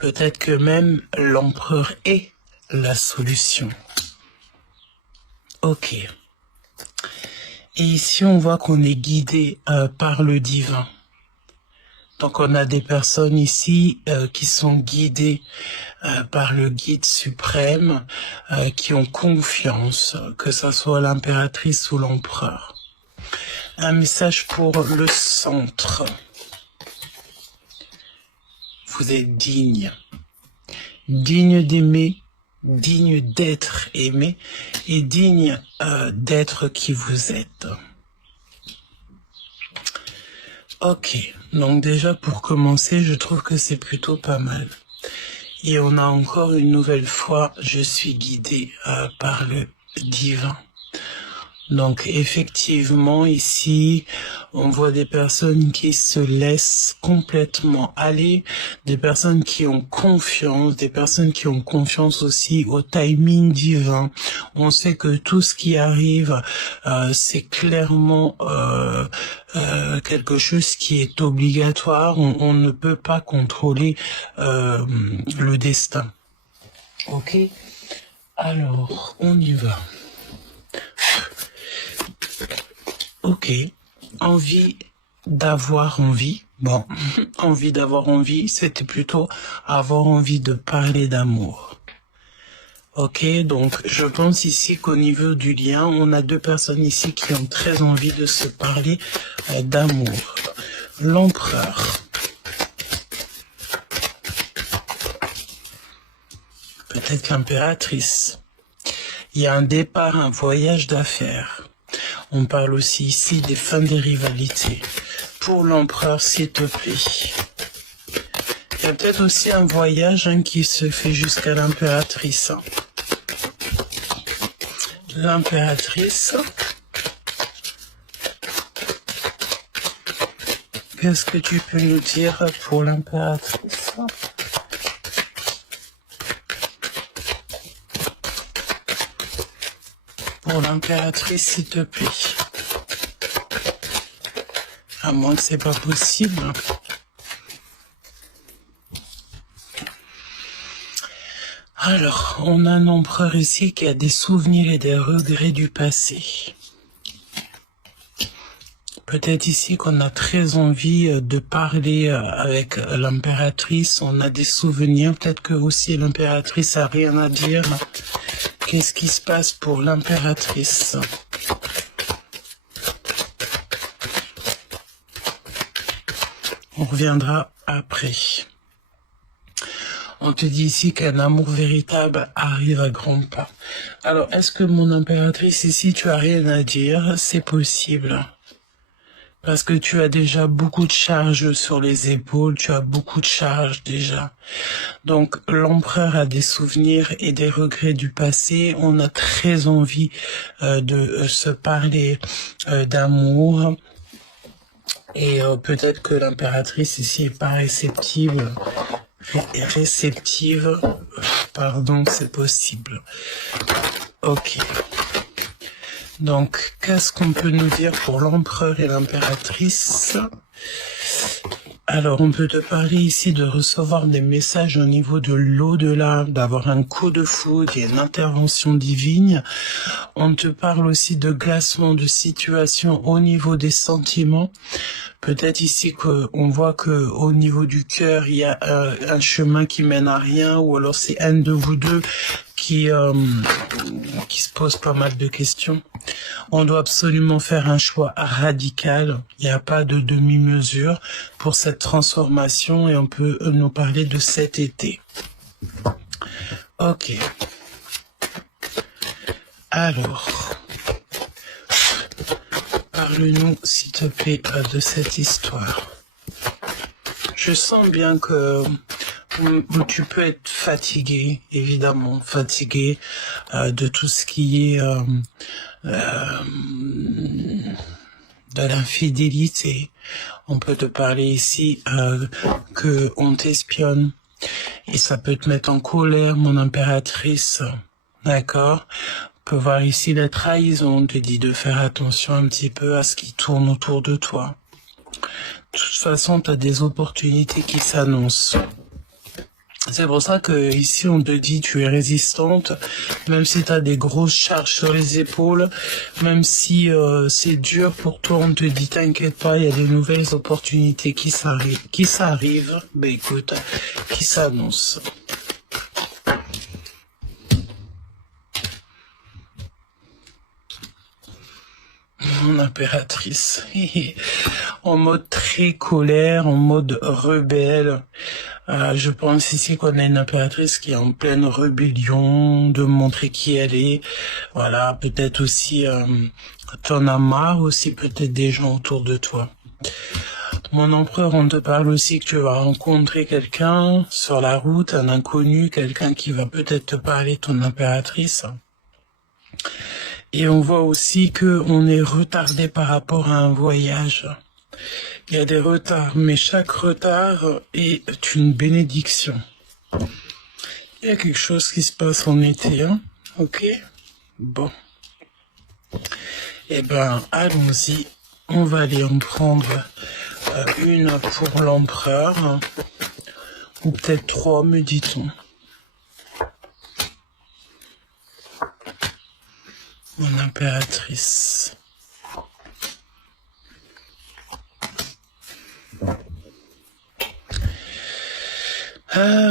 Peut-être que même l'empereur est la solution. Ok. Et ici, on voit qu'on est guidé par le divin. Donc, on a des personnes ici qui sont guidées par le guide suprême, qui ont confiance, que ça soit l'impératrice ou l'empereur. Un message pour le centre. Vous êtes digne. Digne d'aimer, digne d'être aimé et digne d'être qui vous êtes. Ok, donc déjà pour commencer, je trouve que c'est plutôt pas mal. Et on a encore une nouvelle fois, je suis guidé par le divin. Donc effectivement ici, on voit des personnes qui se laissent complètement aller, des personnes qui ont confiance, des personnes qui ont confiance aussi au timing divin. On sait que tout ce qui arrive, c'est clairement quelque chose qui est obligatoire. On ne peut pas contrôler le destin. Ok, alors on y va. Ok, envie d'avoir envie. Bon, envie d'avoir envie, c'était plutôt avoir envie de parler d'amour. Ok, donc je pense ici qu'au niveau du lien, on a deux personnes ici qui ont très envie de se parler d'amour. L'empereur. Peut-être l'impératrice. Il y a un départ, un voyage d'affaires. On parle aussi ici des fins des rivalités. Pour l'empereur, s'il te plaît. Il y a peut-être aussi un voyage qui se fait jusqu'à l'impératrice. L'impératrice. Qu'est-ce que tu peux nous dire pour l'impératrice? Pour l'impératrice, s'il te plaît. À moins que c'est pas possible. Alors, on a un empereur ici qui a des souvenirs et des regrets du passé. Peut-être ici qu'on a très envie de parler avec l'impératrice. On a des souvenirs. Peut-être que aussi l'impératrice a rien à dire. Qu'est-ce qui se passe pour l'impératrice? On reviendra après. On te dit ici qu'un amour véritable arrive à grands pas. Alors, est-ce que mon impératrice ici, tu as rien à dire? C'est possible. Parce que tu as déjà beaucoup de charges sur les épaules, tu as beaucoup de charges déjà. Donc l'empereur a des souvenirs et des regrets du passé. On a très envie de se parler d'amour. Et peut-être que l'impératrice ici est pas réceptive. Pardon, c'est possible. Ok. Donc, qu'est-ce qu'on peut nous dire pour l'empereur et l'impératrice? Alors, on peut te parler ici de recevoir des messages au niveau de l'au-delà, d'avoir un coup de foudre et une intervention divine. On te parle aussi de glacement de situation au niveau des sentiments. Peut-être ici qu'on voit que au niveau du cœur, il y a un chemin qui mène à rien, ou alors c'est un de vous deux qui se pose pas mal de questions. On doit absolument faire un choix radical. Il n'y a pas de demi-mesure pour cette transformation et on peut nous parler de cet été. Ok. Alors, parle-nous, s'il te plaît, de cette histoire. Je sens bien que tu peux être fatigué, évidemment, fatigué de tout ce qui est de l'infidélité. On peut te parler ici que on t'espionne et ça peut te mettre en colère, mon impératrice. D'accord? On peut voir ici la trahison. On te dit de faire attention un petit peu à ce qui tourne autour de toi. De toute façon, tu as des opportunités qui s'annoncent. C'est pour ça que ici on te dit tu es résistante, même si tu as des grosses charges sur les épaules, même si c'est dur pour toi, on te dit t'inquiète pas, il y a de nouvelles opportunités qui s'arrivent, ben écoute, qui s'annoncent. Mon impératrice, en mode très colère, en mode rebelle. Je pense ici qu'on a une impératrice qui est en pleine rébellion, de montrer qui elle est. Voilà, peut-être aussi, t'en as marre aussi peut-être des gens autour de toi. Mon empereur, on te parle aussi que tu vas rencontrer quelqu'un sur la route, un inconnu, quelqu'un qui va peut-être te parler, ton impératrice. Et on voit aussi que on est retardé par rapport à un voyage. Il y a des retards, mais chaque retard est une bénédiction. Il y a quelque chose qui se passe en été, hein? Ok? Bon. Eh ben, allons-y. On va aller en prendre une pour l'empereur, ou peut-être 3, me dit-on. Mon impératrice.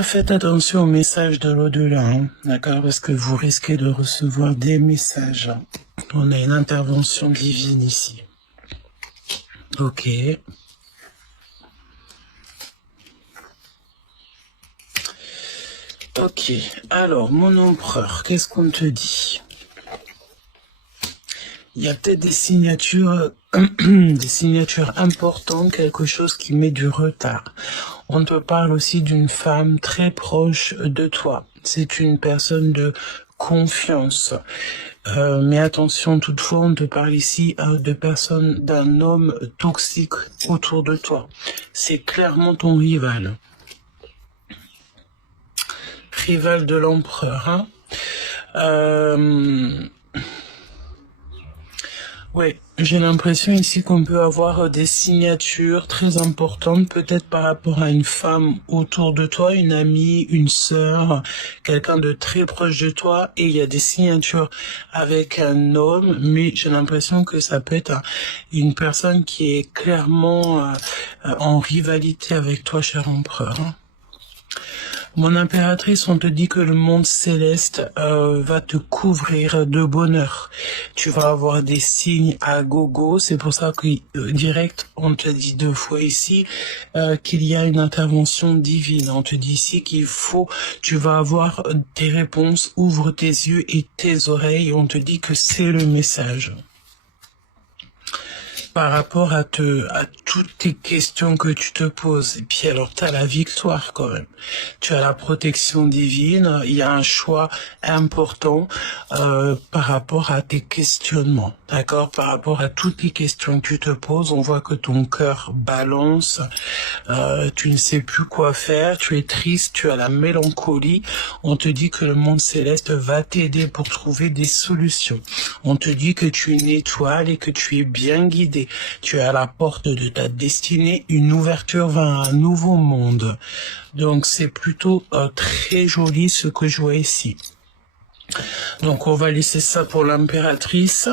Faites attention aux messages de l'au-delà, hein, d'accord, parce que vous risquez de recevoir des messages. On a une intervention divine ici. Ok. Ok. Alors, mon empereur, qu'est-ce qu'on te dit? Il y a peut-être des signatures, des signatures importantes, quelque chose qui met du retard. On te parle aussi d'une femme très proche de toi. C'est une personne de confiance. Mais attention, toutefois, on te parle ici de personnes, d'un homme toxique autour de toi. C'est clairement ton rival. Rival de l'empereur, hein. Ouais, j'ai l'impression ici qu'on peut avoir des signatures très importantes, peut-être par rapport à une femme autour de toi, une amie, une sœur, quelqu'un de très proche de toi, et il y a des signatures avec un homme, mais j'ai l'impression que ça peut être une personne qui est clairement en rivalité avec toi, cher empereur. Mon impératrice, on te dit que le monde céleste va te couvrir de bonheur. Tu vas avoir des signes à gogo. C'est pour ça que direct, on te dit 2 fois ici qu'il y a une intervention divine. On te dit ici tu vas avoir tes réponses. Ouvre tes yeux et tes oreilles. On te dit que c'est le message. Par rapport à toutes tes questions que tu te poses. Et puis alors, tu as la victoire quand même. Tu as la protection divine. Il y a un choix important par rapport à tes questionnements. D'accord? Par rapport à toutes les questions que tu te poses, on voit que ton cœur balance. Tu ne sais plus quoi faire. Tu es triste. Tu as la mélancolie. On te dit que le monde céleste va t'aider pour trouver des solutions. On te dit que tu es une étoile et que tu es bien guidé. Tu es à la porte de ta destinée, une ouverture vers un nouveau monde. Donc c'est plutôt très joli ce que je vois ici. Donc on va laisser ça pour l'impératrice,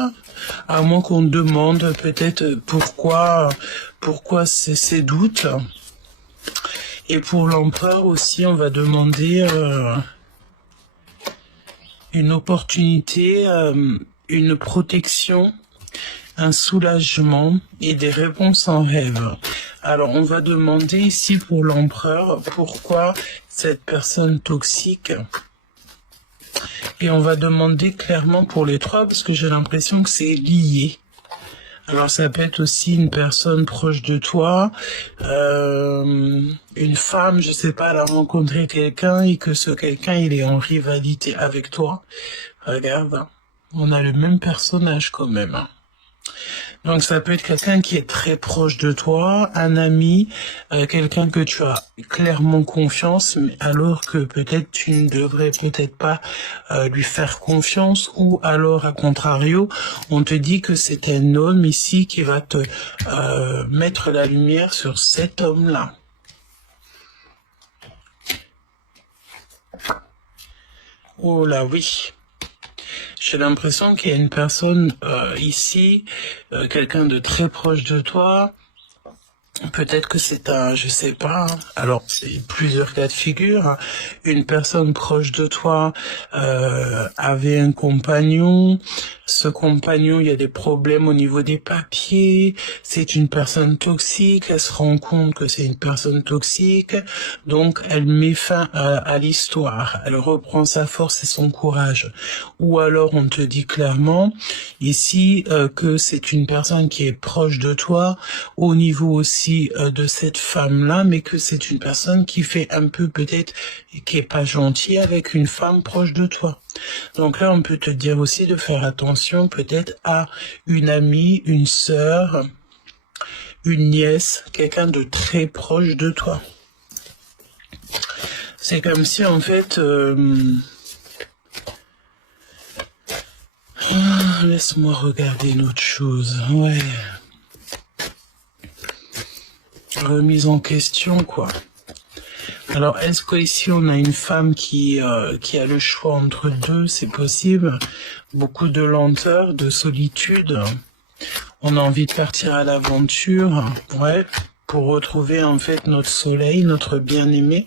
à moins qu'on demande peut-être pourquoi ces doutes. Et pour l'empereur aussi, on va demander une opportunité, une protection, un soulagement et des réponses en rêve. Alors, on va demander ici pour l'empereur pourquoi cette personne toxique. Et on va demander clairement pour les 3 parce que j'ai l'impression que c'est lié. Alors, ça peut être aussi une personne proche de toi, une femme, je sais pas, elle a rencontré quelqu'un et que ce quelqu'un, il est en rivalité avec toi. Regarde, on a le même personnage quand même. Donc ça peut être quelqu'un qui est très proche de toi, un ami, quelqu'un que tu as clairement confiance, mais alors que peut-être tu ne devrais peut-être pas lui faire confiance, ou alors à contrario, on te dit que c'est un homme ici qui va te mettre la lumière sur cet homme-là. Oh là, oui. J'ai l'impression qu'il y a une personne ici, quelqu'un de très proche de toi. Peut-être que c'est un, je sais pas, alors c'est plusieurs cas de figure. Une personne proche de toi avait un compagnon. Ce compagnon, il y a des problèmes au niveau des papiers. C'est une personne toxique. Elle se rend compte que c'est une personne toxique. Donc, elle met fin à l'histoire. Elle reprend sa force et son courage. Ou alors, on te dit clairement ici que c'est une personne qui est proche de toi au niveau aussi de cette femme-là, mais que c'est une personne qui fait un peu peut-être, qui est pas gentille avec une femme proche de toi. Donc là, on peut te dire aussi de faire attention peut-être à une amie, une sœur, une nièce, quelqu'un de très proche de toi. C'est comme si en fait... laisse-moi regarder une autre chose. Ouais. Remise en question, quoi. Alors, est-ce qu'ici, on a une femme qui a le choix entre deux? C'est possible. Beaucoup de lenteur, de solitude. On a envie de partir à l'aventure, ouais, pour retrouver en fait notre soleil, notre bien-aimé.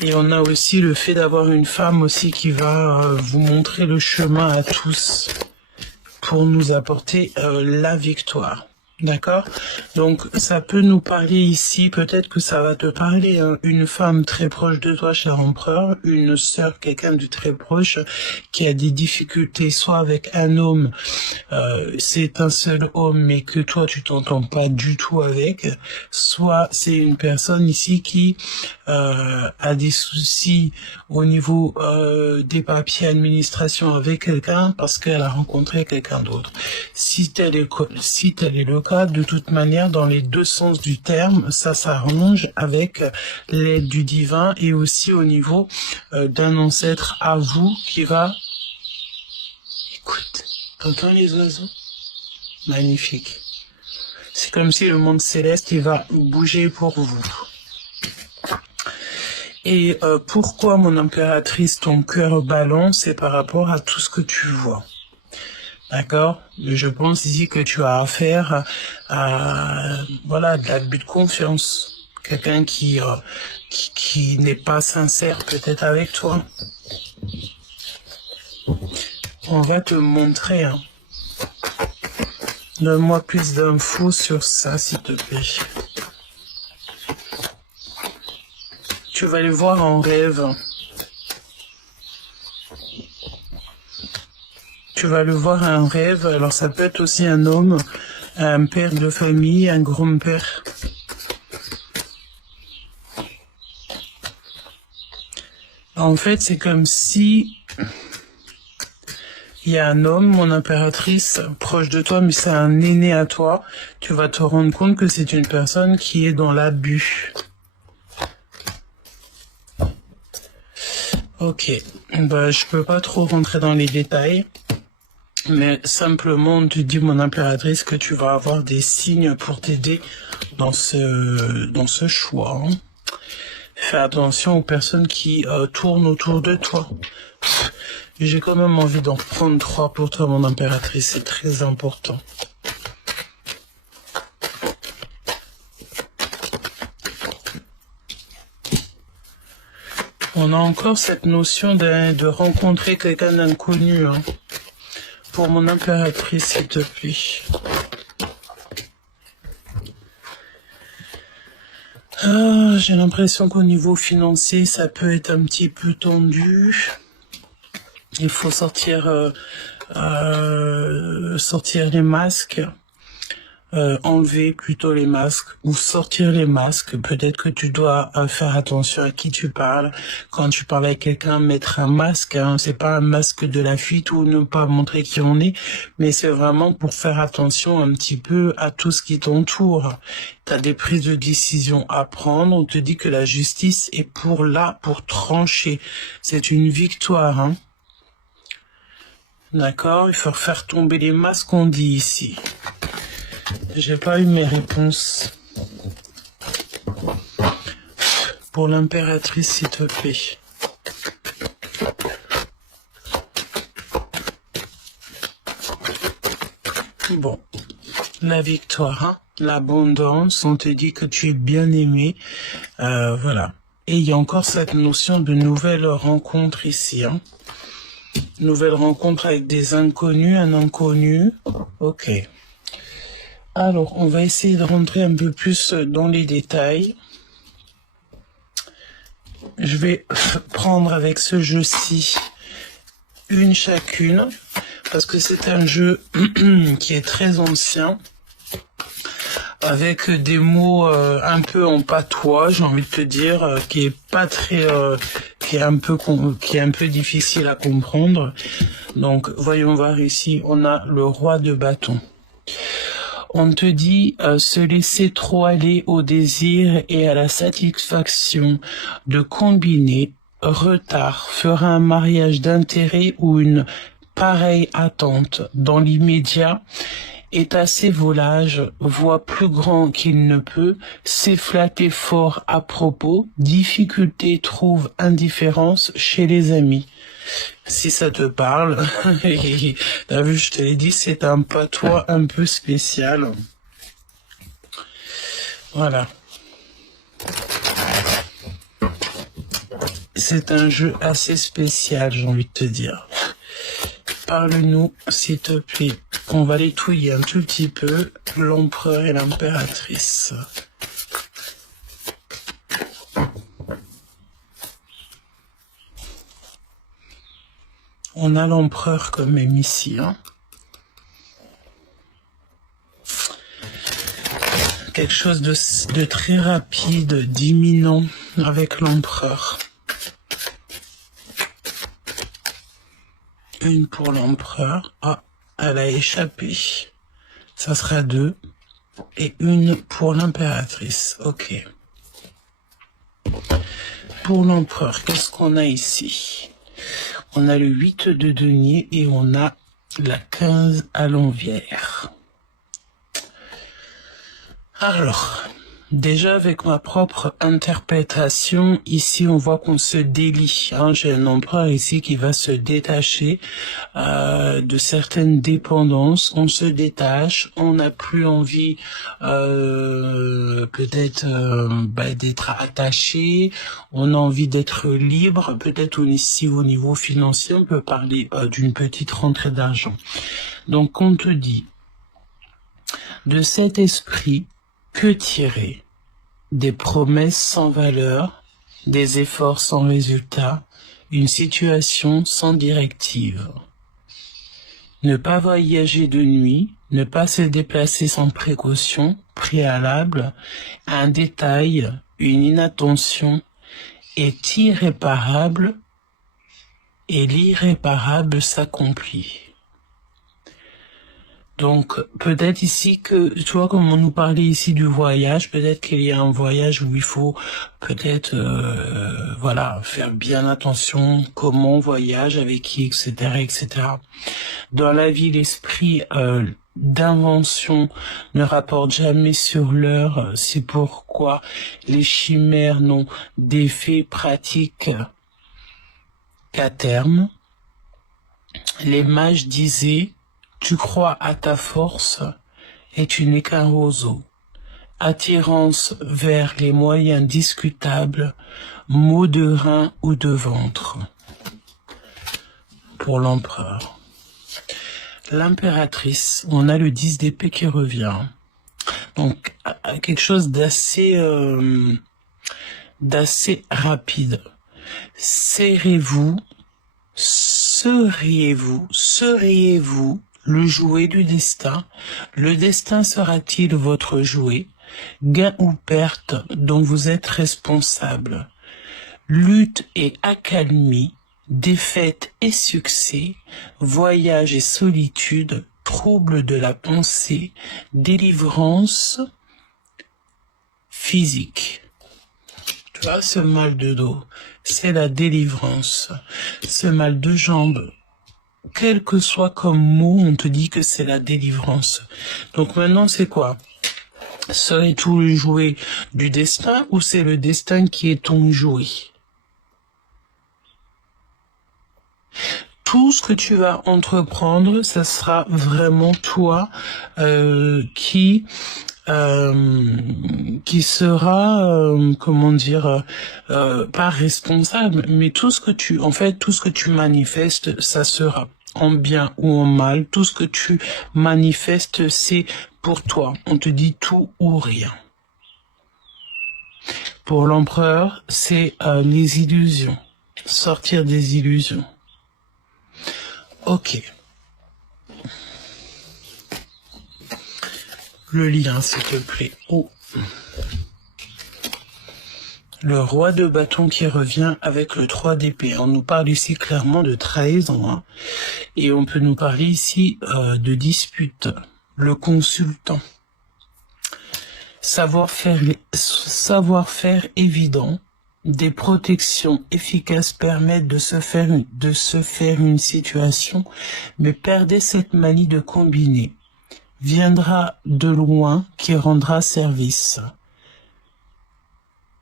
Et on a aussi le fait d'avoir une femme aussi qui va vous montrer le chemin à tous pour nous apporter la victoire. D'accord? Donc, ça peut nous parler ici, peut-être que ça va te parler, hein, une femme très proche de toi, cher empereur, une sœur, quelqu'un de très proche, qui a des difficultés, soit avec un homme, c'est un seul homme, mais que toi, tu t'entends pas du tout avec, soit c'est une personne ici qui a des soucis au niveau des papiers administration avec quelqu'un parce qu'elle a rencontré quelqu'un d'autre. Si tel est le cas, de toute manière, dans les deux sens du terme, ça s'arrange avec l'aide du divin et aussi au niveau d'un ancêtre à vous qui va... Écoute, t'entends les oiseaux? Magnifique. C'est comme si le monde céleste, il va bouger pour vous. Et pourquoi, mon impératrice, ton cœur balance, c'est par rapport à tout ce que tu vois. D'accord? Je pense ici que tu as affaire à, voilà, de l'abus de confiance. Quelqu'un qui n'est pas sincère peut-être avec toi. On va te montrer, hein. Donne-moi plus d'infos sur ça, s'il te plaît. Tu vas les voir en rêve. Tu vas le voir en rêve. Alors ça peut être aussi un homme, un père de famille, un grand-père. En fait, c'est comme si il y a un homme, mon impératrice, proche de toi, mais c'est un aîné à toi. Tu vas te rendre compte que c'est une personne qui est dans l'abus. Ok, bah, je peux pas trop rentrer dans les détails, mais simplement on te dit, mon impératrice, que tu vas avoir des signes pour t'aider dans ce choix. Hein. Fais attention aux personnes qui tournent autour de toi. J'ai quand même envie d'en prendre 3 pour toi, mon impératrice, c'est très important. On a encore cette notion de rencontrer quelqu'un d'inconnu, hein. Pour mon impératrice, s'il te plaît. Ah, j'ai l'impression qu'au niveau financier, ça peut être un petit peu tendu. Il faut sortir les masques. Enlever plutôt les masques ou sortir les masques. Peut-être que tu dois faire attention à qui tu parles. Quand tu parles avec quelqu'un, mettre un masque, hein, c'est pas un masque de la fuite ou ne pas montrer qui on est, mais c'est vraiment pour faire attention un petit peu à tout ce qui t'entoure. T'as des prises de décision à prendre. On te dit que la justice est pour trancher. C'est une victoire, hein. D'accord, il faut faire tomber les masques, on dit ici. J'ai pas eu mes réponses. pour l'impératrice, s'il te plaît. Bon, la victoire, hein, l'abondance, on te dit que tu es bien aimé, voilà. Et il y a encore cette notion de nouvelle rencontre ici, hein. Nouvelle rencontre avec des inconnus, un inconnu, ok. Alors, on va essayer de rentrer un peu plus dans les détails. Je vais prendre avec ce jeu-ci une chacune, parce que c'est un jeu qui est très ancien, avec des mots un peu en patois, j'ai envie de te dire, qui est pas très, qui est un peu difficile à comprendre. Donc, voyons voir ici, on a le roi de bâton. On te dit se laisser trop aller au désir et à la satisfaction de combiner retard fera un mariage d'intérêt ou une pareille attente dans l'immédiat est assez volage, voit plus grand qu'il ne peut, s'efflater fort à propos, difficulté trouve indifférence chez les amis. Si ça te parle, t'as vu, je te l'ai dit, c'est un patois un peu spécial. Voilà. C'est un jeu assez spécial, j'ai envie de te dire. Parle-nous, s'il te plaît. On va les touiller un tout petit peu, l'empereur et l'impératrice. On a l'empereur quand même ici, hein. Quelque chose de très rapide, d'imminent avec l'empereur. Une pour l'empereur. Ah, elle a échappé. Ça sera 2. Et une pour l'impératrice. Ok. Pour l'empereur, qu'est-ce qu'on a ici? On a le 8 de denier et on a la 15 à l'envers. Alors, déjà avec ma propre interprétation, ici on voit qu'on se délie. Hein. J'ai un empereur ici qui va se détacher de certaines dépendances. On se détache, on n'a plus envie peut-être d'être attaché, on a envie d'être libre. Peut-être ici au niveau financier, on peut parler d'une petite rentrée d'argent. Donc on te dit, de cet esprit, que tirer? Des promesses sans valeur, des efforts sans résultat, une situation sans directive. Ne pas voyager de nuit, ne pas se déplacer sans précaution préalable, un détail, une inattention est irréparable et l'irréparable s'accomplit. Donc, peut-être ici que, tu vois, comme on nous parlait ici du voyage, peut-être qu'il y a un voyage où il faut peut-être, voilà, faire bien attention, comment on voyage, avec qui, etc., etc. Dans la vie, l'esprit d'invention ne rapporte jamais sur l'heure, c'est pourquoi les chimères n'ont d'effet pratique qu'à terme. Les mages disaient, tu crois à ta force et tu n'es qu'un roseau. Attirance vers les moyens discutables, maux de rein ou de ventre. Pour l'empereur. L'impératrice, on a le 10 d'épée qui revient. Donc, quelque chose d'assez rapide. Serrez-vous, seriez-vous le jouet du destin? Le destin sera-t-il votre jouet? Gain ou perte dont vous êtes responsable? Lutte et accalmie, défaite et succès, voyage et solitude, trouble de la pensée, délivrance physique. Tu vois, ce mal de dos, c'est la délivrance. Ce mal de jambes, quel que soit comme mot, on te dit que c'est la délivrance. Donc maintenant, c'est quoi? Serait tout le jouet du destin ou c'est le destin qui est ton jouet? Tout ce que tu vas entreprendre, ça sera vraiment toi qui sera, comment dire, pas responsable, mais tout ce que tout ce que tu manifestes, ça sera en bien ou en mal. Tout ce que tu manifestes, c'est pour toi. On te dit tout ou rien. Pour l'empereur, c'est les illusions. Sortir des illusions. Ok. Le lien, s'il te plaît. Oh. Le roi de bâton qui revient avec le 3 d'épée. On nous parle ici clairement de trahison. Hein. Et on peut nous parler ici de dispute. Le consultant. Savoir-faire évident. Des protections efficaces permettent de se faire une situation, mais perdez cette manie de combiner. Viendra de loin qui rendra service.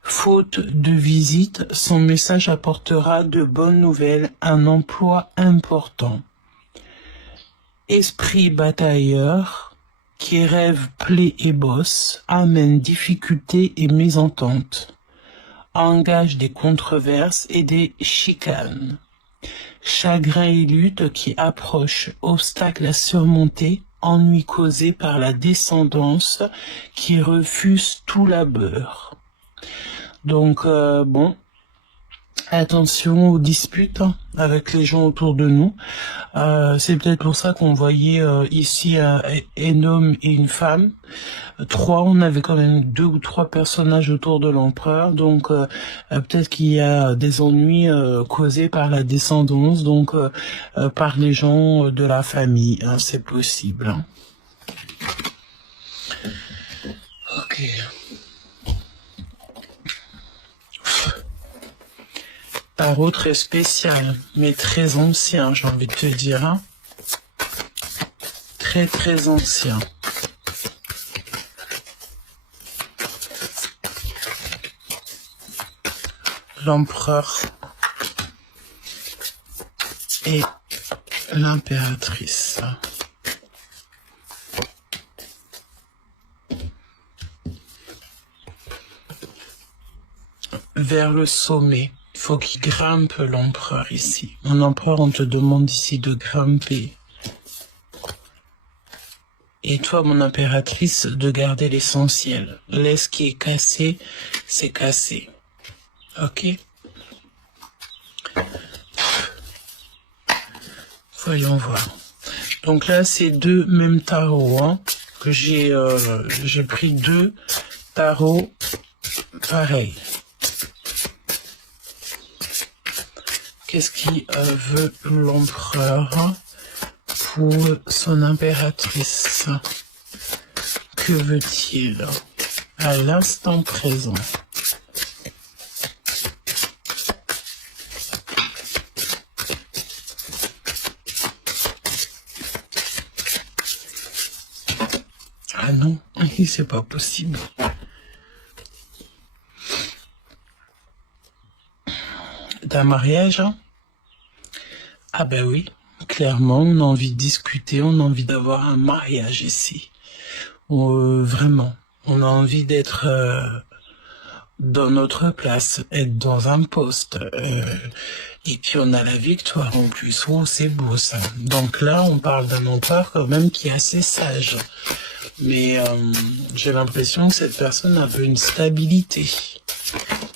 Faute de visite, son message apportera de bonnes nouvelles, un emploi important. Esprit batailleur, qui rêve, plaie et bosse, amène difficultés et mésententes. Engage des controverses et des chicanes. Chagrin et lutte qui approche, obstacles à surmonter, ennui causé par la descendance qui refuse tout labeur. Donc, bon, attention aux disputes hein, avec les gens autour de nous. C'est peut-être pour ça qu'on voyait ici un homme et une femme. On avait quand même 2 ou 3 personnages autour de l'empereur. Donc, peut-être qu'il y a des ennuis causés par la descendance, donc par les gens de la famille. Hein, c'est possible. Hein. Ok. Tarot très spécial, mais très ancien, j'ai envie de te dire. Hein. Très très ancien. L'empereur et l'impératrice. Vers le sommet. Il faut qu'il grimpe l'empereur ici. Mon empereur, on te demande ici de grimper. Et toi, mon impératrice, de garder l'essentiel. Laisse qui est cassé, c'est cassé. Ok? Voyons voir. Donc là, c'est 2 mêmes tarots, hein, que j'ai pris 2 tarots pareils. Qu'est-ce qu'il veut l'empereur pour son impératrice? Que veut-il à l'instant présent? Ah non, c'est pas possible. D'un mariage? Hein? Ah ben oui, clairement, on a envie de discuter, on a envie d'avoir un mariage ici. Vraiment, on a envie d'être dans notre place, être dans un poste. Et puis on a la victoire en plus. Oh, c'est beau ça. Donc là, on parle d'un empereur quand même qui est assez sage. Mais j'ai l'impression que cette personne a un peu une stabilité.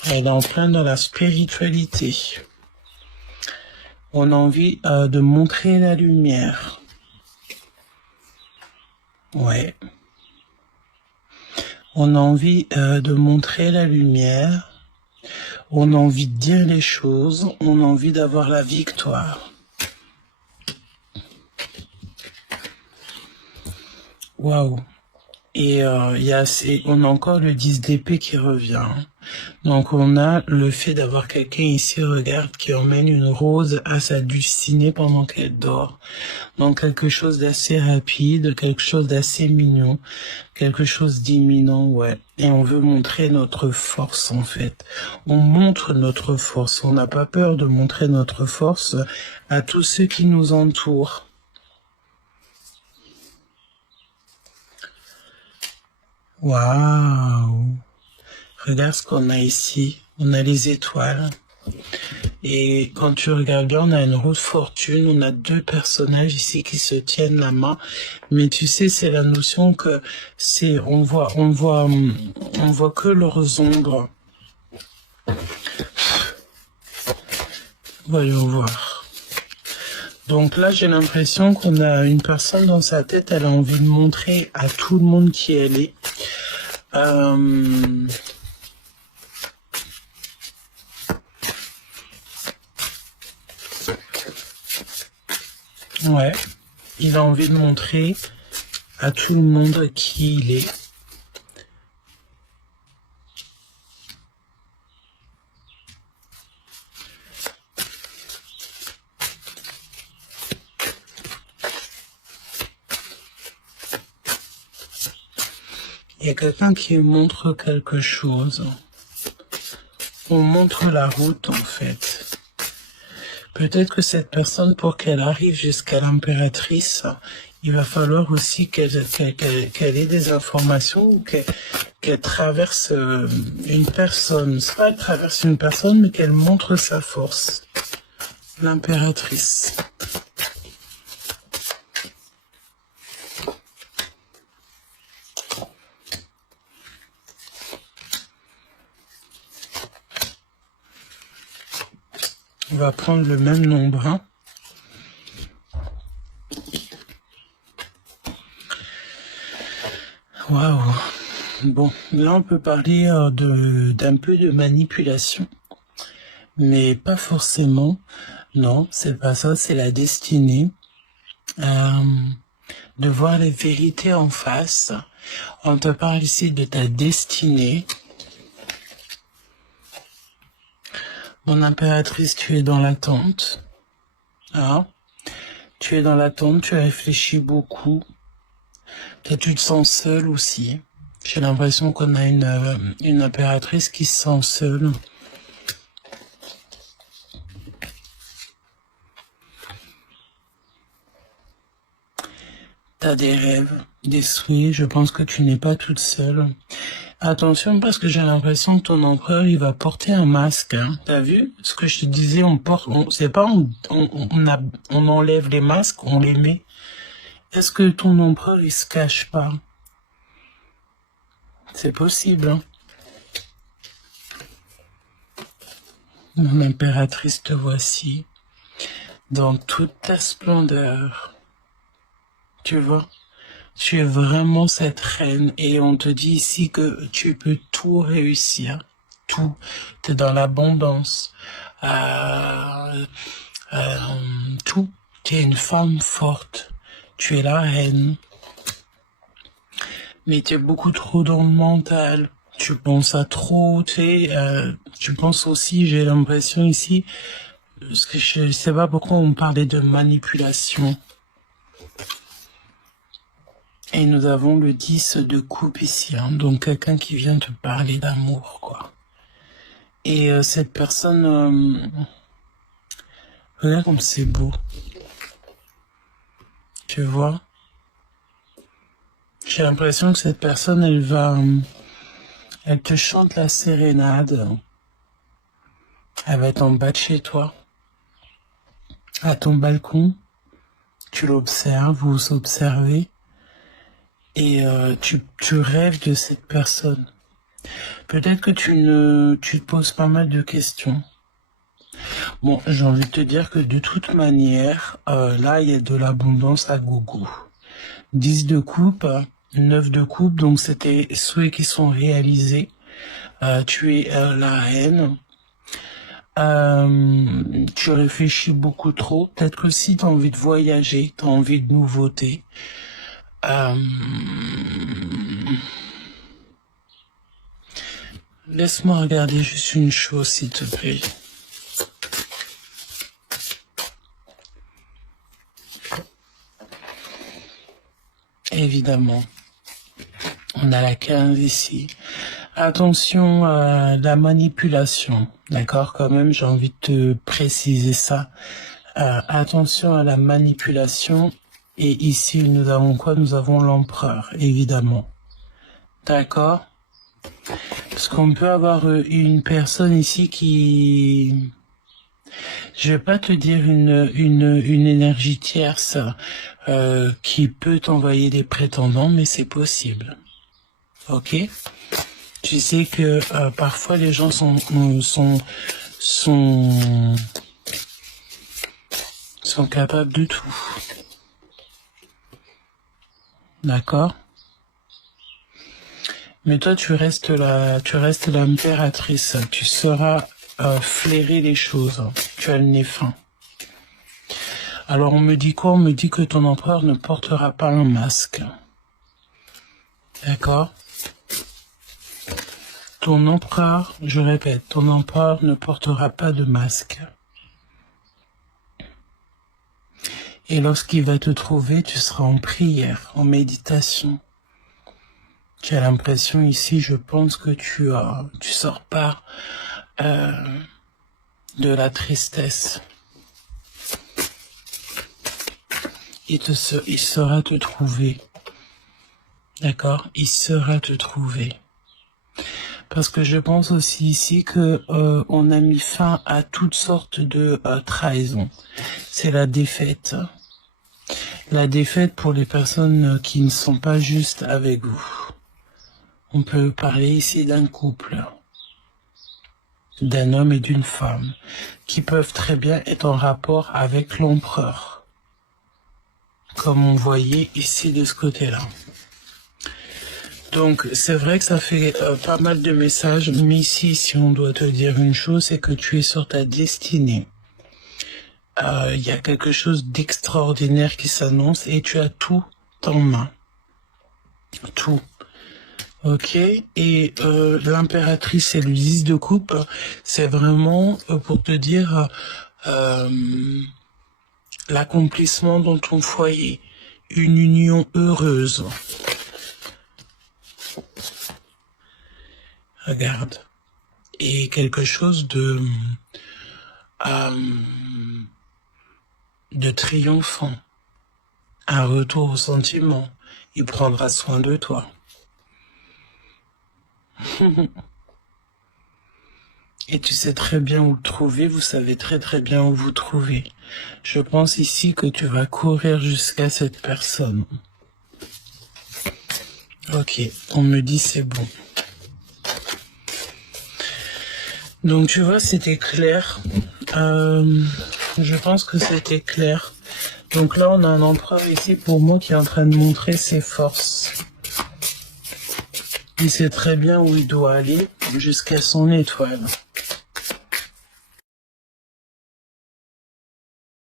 Elle est en plein dans la spiritualité. On a envie de montrer la lumière. Ouais. On a envie de montrer la lumière. On a envie de dire les choses. On a envie d'avoir la victoire. Waouh. Et on a encore le 10 d'épée qui revient. Donc on a le fait d'avoir quelqu'un ici, regarde, qui emmène une rose à sa dulcinée pendant qu'elle dort. Donc quelque chose d'assez rapide, quelque chose d'assez mignon, quelque chose d'imminent, ouais. Et on veut montrer notre force en fait. On montre notre force. On n'a pas peur de montrer notre force à tous ceux qui nous entourent. Waouh! Regarde ce qu'on a ici. On a les étoiles. Et quand tu regardes bien, on a une roue de fortune. On a deux personnages ici qui se tiennent la main. Mais tu sais, c'est la notion que on voit que leurs ombres. Voyons voir. Donc là, j'ai l'impression qu'on a une personne dans sa tête, elle a envie de montrer à tout le monde qui elle est. Ouais, il a envie de montrer à tout le monde qui il est. Il y a quelqu'un qui montre quelque chose. On montre la route en fait. Peut-être que cette personne, pour qu'elle arrive jusqu'à l'impératrice, il va falloir aussi qu'elle ait des informations ou qu'elle traverse une personne. C'est pas qu'elle traverse une personne, mais qu'elle montre sa force. L'impératrice. On va prendre le même nombre, hein. Waouh. Bon, là on peut parler d'un peu de manipulation, mais pas forcément. Non, c'est pas ça, c'est la destinée. De voir les vérités en face. On te parle ici de ta destinée. Mon impératrice, tu es dans l'attente. Ah, tu es dans l'attente, tu réfléchis beaucoup. Peut-être tu te sens seule aussi. J'ai l'impression qu'on a une impératrice qui se sent seule. T'as des rêves, des souhaits, je pense que tu n'es pas toute seule. Attention parce que j'ai l'impression que ton empereur il va porter un masque. Hein. T'as vu ce que je te disais, c'est pas on enlève les masques, on les met. Est-ce que ton empereur il se cache pas? C'est possible. Hein. Mon impératrice, te voici dans toute ta splendeur. Tu vois? Tu es vraiment cette reine et on te dit ici que tu peux tout réussir. Tout. Tu es dans l'abondance. Tout. Tu es une femme forte. Tu es la reine. Mais tu es beaucoup trop dans le mental. Tu penses à trop. Tu penses aussi, j'ai l'impression ici, parce que je sais pas pourquoi on parlait de manipulation. Et nous avons le 10 de coupe ici, hein, donc quelqu'un qui vient te parler d'amour, quoi. Et cette personne, regarde comme c'est beau. Tu vois? J'ai l'impression que cette personne, elle te chante la sérénade. Elle va être en bas de chez toi, à ton balcon. Tu l'observes, vous vous observez. Et tu rêves de cette personne. Peut-être que tu te poses pas mal de questions. Bon, j'ai envie de te dire que de toute manière, là, il y a de l'abondance à gogo. 10 de coupe, 9 de coupe, donc c'était souhaits qui sont réalisés. Tu es la reine. Tu réfléchis beaucoup trop. Peut-être que si tu as envie de voyager, tu as envie de nouveautés. Laisse-moi regarder juste une chose, s'il te plaît. Évidemment, on a la 15 ici. Attention à la manipulation, d'accord? Quand même, j'ai envie de te préciser ça. Attention à la manipulation. Et ici, nous avons quoi? Nous avons l'empereur, évidemment. D'accord? Parce qu'on peut avoir une personne ici qui... Je vais pas te dire une énergie tierce qui peut t'envoyer des prétendants, mais c'est possible. Ok? Tu sais que parfois les gens sont capables de tout. D'accord? Mais toi, tu restes l'impératrice. Tu sauras flairer les choses. Tu as le nez fin. Alors, on me dit quoi? On me dit que ton empereur ne portera pas un masque. D'accord? Ton empereur, je répète, ton empereur ne portera pas de masque. Et lorsqu'il va te trouver, tu seras en prière, en méditation. Tu as l'impression ici, je pense que tu sors pas de la tristesse. Il saura te trouver. D'accord? Il saura te trouver. Parce que je pense aussi ici que on a mis fin à toutes sortes de trahisons. C'est la défaite. La défaite pour les personnes qui ne sont pas justes avec vous. On peut parler ici d'un couple, d'un homme et d'une femme, qui peuvent très bien être en rapport avec l'empereur, comme on voyait ici de ce côté-là. Donc c'est vrai que ça fait pas mal de messages, mais ici, si on doit te dire une chose, c'est que tu es sur ta destinée. Il y a quelque chose d'extraordinaire qui s'annonce et tu as tout en main. Tout. Ok, et l'impératrice et le 10 de coupe, c'est vraiment pour te dire l'accomplissement dans ton foyer, une union heureuse. Regarde, et quelque chose de triomphant, un retour au sentiment. Il prendra soin de toi. Et tu sais très bien où le trouver, vous savez très très bien où vous trouver. Je pense ici que tu vas courir jusqu'à cette personne. Ok, on me dit c'est bon. Donc tu vois, c'était clair. Je pense que c'était clair. Donc là, on a un empereur ici pour moi qui est en train de montrer ses forces. Il sait très bien où il doit aller jusqu'à son étoile.